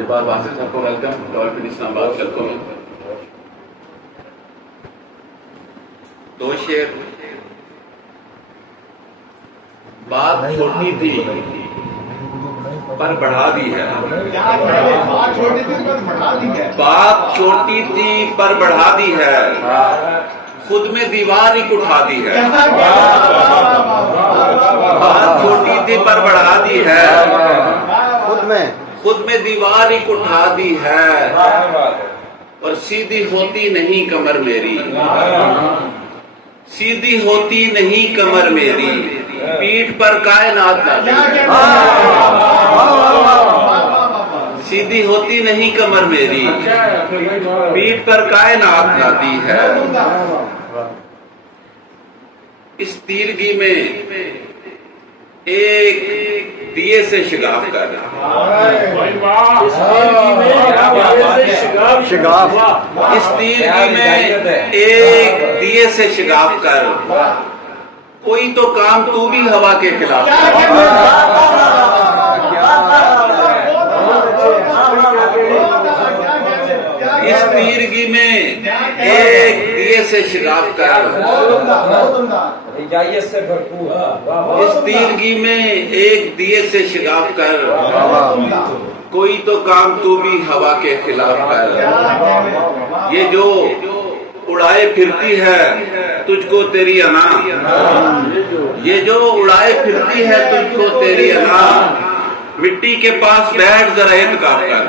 जब्बार वासिफ साहब को welcome, dolphin Islamabad शर्कों में। दो शेर। बात छोटी थी पर बढ़ा दी है, बात छोटी थी पर बढ़ा दी है, खुद में दीवार ही उठा दी है। बात छोटी थी पर बढ़ा दी है, खुद में दीवार ही उठा दी है, और सीधी होती नहीं कमर मेरी, सीधी होती नहीं कमर मेरी, पीठ पर कायनात लादी है। सीधी होती नहीं कमर मेरी, पीठ पर कायनात लादी है। इस तीरगी में एक दिए से शिगाफ कर, इस तीरगी में एक दिए से शिगाफ कर, कोई तो काम तू भी हवा के खिलाफ कर। इस तीरगी में एक दिए से शिगाफ कर, से भरपूर। इस तीरगी में एक दिए से शिगाफ कर, कोई तो काम तू भी हवा के खिलाफ कर। ये जो उड़ाए फिरती है तुझको तेरी अना, ये जो उड़ाए फिरती है तुझको तेरी अना, मिट्टी के पास बैठ जरा इत्काफ कर।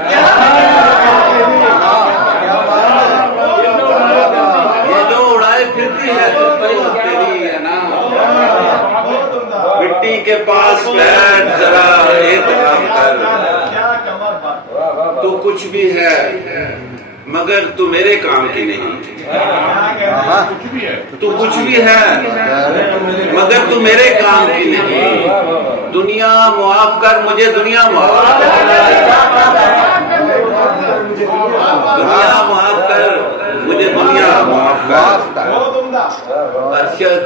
ये जो उड़ाए फिरती है तुझको तेरी अना, मिट्टी के पास बैठ जरा इत्काफ कर। तू कुछ भी है मगर तू मेरे काम की नहीं, तू कुछ भी है मगर तू मेरे काम की नहीं। दुनिया मुआफ कर मुझे, दुनिया मुआफ कर, दुनिया मुआफ कर मुझे, दुनिया मुआफ कर। अरशद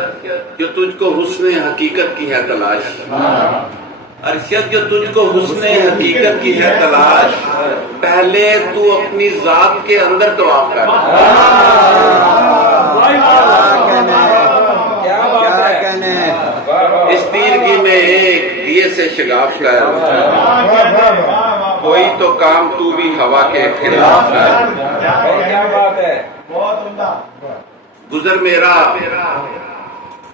जो तुझको हुस्ने हकीकत की है तलाश, अरशद जो तुझको हुस्ने हकीकत की है तलाश, पहले तू अपनी जात के अंदर तवाफ कर। इस तीरगी में एक दिए से शिगाफ कर, कोई तो काम तू भी हवा के खिलाफ कर। क्या बात है, गुजर मेरा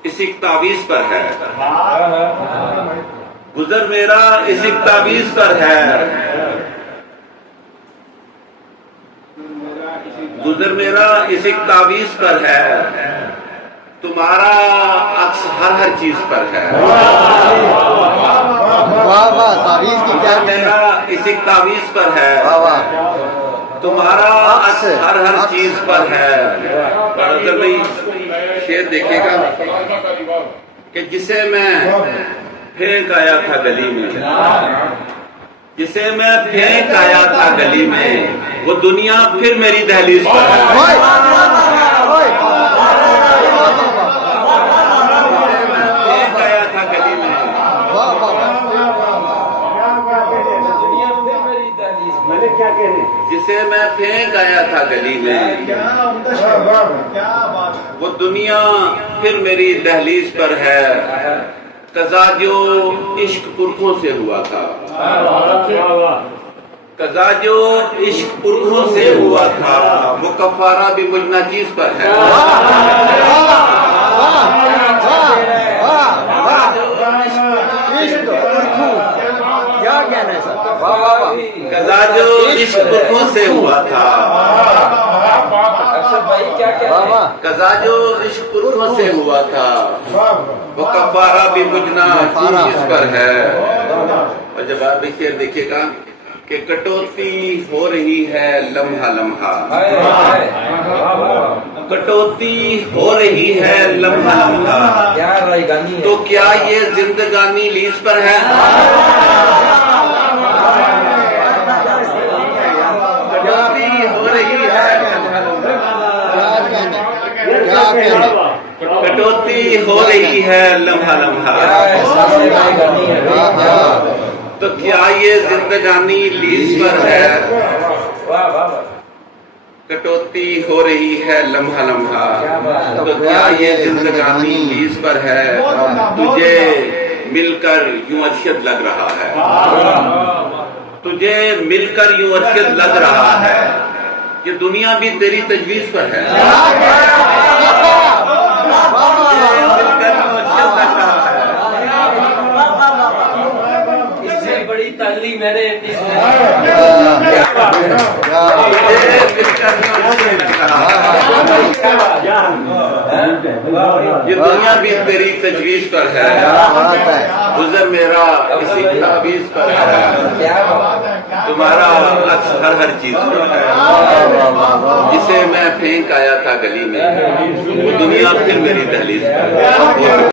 इस एक तावीज पर है, गुजर मेरा इस एक तावीज पर है, गुजर मेरा इस एक तावीज पर है, तुम्हारा अक्स हर चीज पर है। तावीज की क्या मेरा इस एक तावीज पर है, तुम्हारा अक्स हर चीज पर है। बहादुर भाई शेर देखेगा कि जिसे मैं फेंक आया था गली में, जिसे मैं फेंक आया था गली में, वो दुनिया फिर मेरी दहलीज पर है। फेंक आया था गली में, जिसे मैं फेंक आया था गली में, वो दुनिया फिर मेरी दहलीज पर है। कज़ा जो इश्क पुरखों से हुआ था, कज़ा जो इश्क पुरखों से हुआ था, वो कफारा भी मुझ नाचीज पर है। क्या कहना है सर? कज़ा जो इश्क पुरखों से हुआ था, कज़ा जो इश्क पुरखों से हुआ था, वो कफारा भी मुझ नाचीज पर है। और जब आप शेर देखिएगा कि कटौती हो रही है लम्हा लम्हा, कटौती हो रही है लम्हा लम्हा, तो क्या ये जिंदगानी लीज पर है? कटौती हो रही है, कटौती हो रही है लम्हा लम्हा, तो क्या ये जिंदगानी लीज पर है? वाह वाह वाह कटौती हो रही है लम्हा लम्हा, तो क्या ये जिंदगानी लीज पर है? तुझे मिलकर यूं अरशद लग रहा है, तुझे मिलकर यूं अरशद लग रहा है कि दुनिया भी तेरी तजवीज पर है। इससे बड़ी तालीम मैंने ये दुनिया भी तेरी तजवीज पर है, गुजर मेरा किसी तावीज पर है, तुम्हारा अक्स हर चीज पर है। जिसे मैं फेंक आया था गली में, वो दुनिया फिर मेरी दहलीज पर है।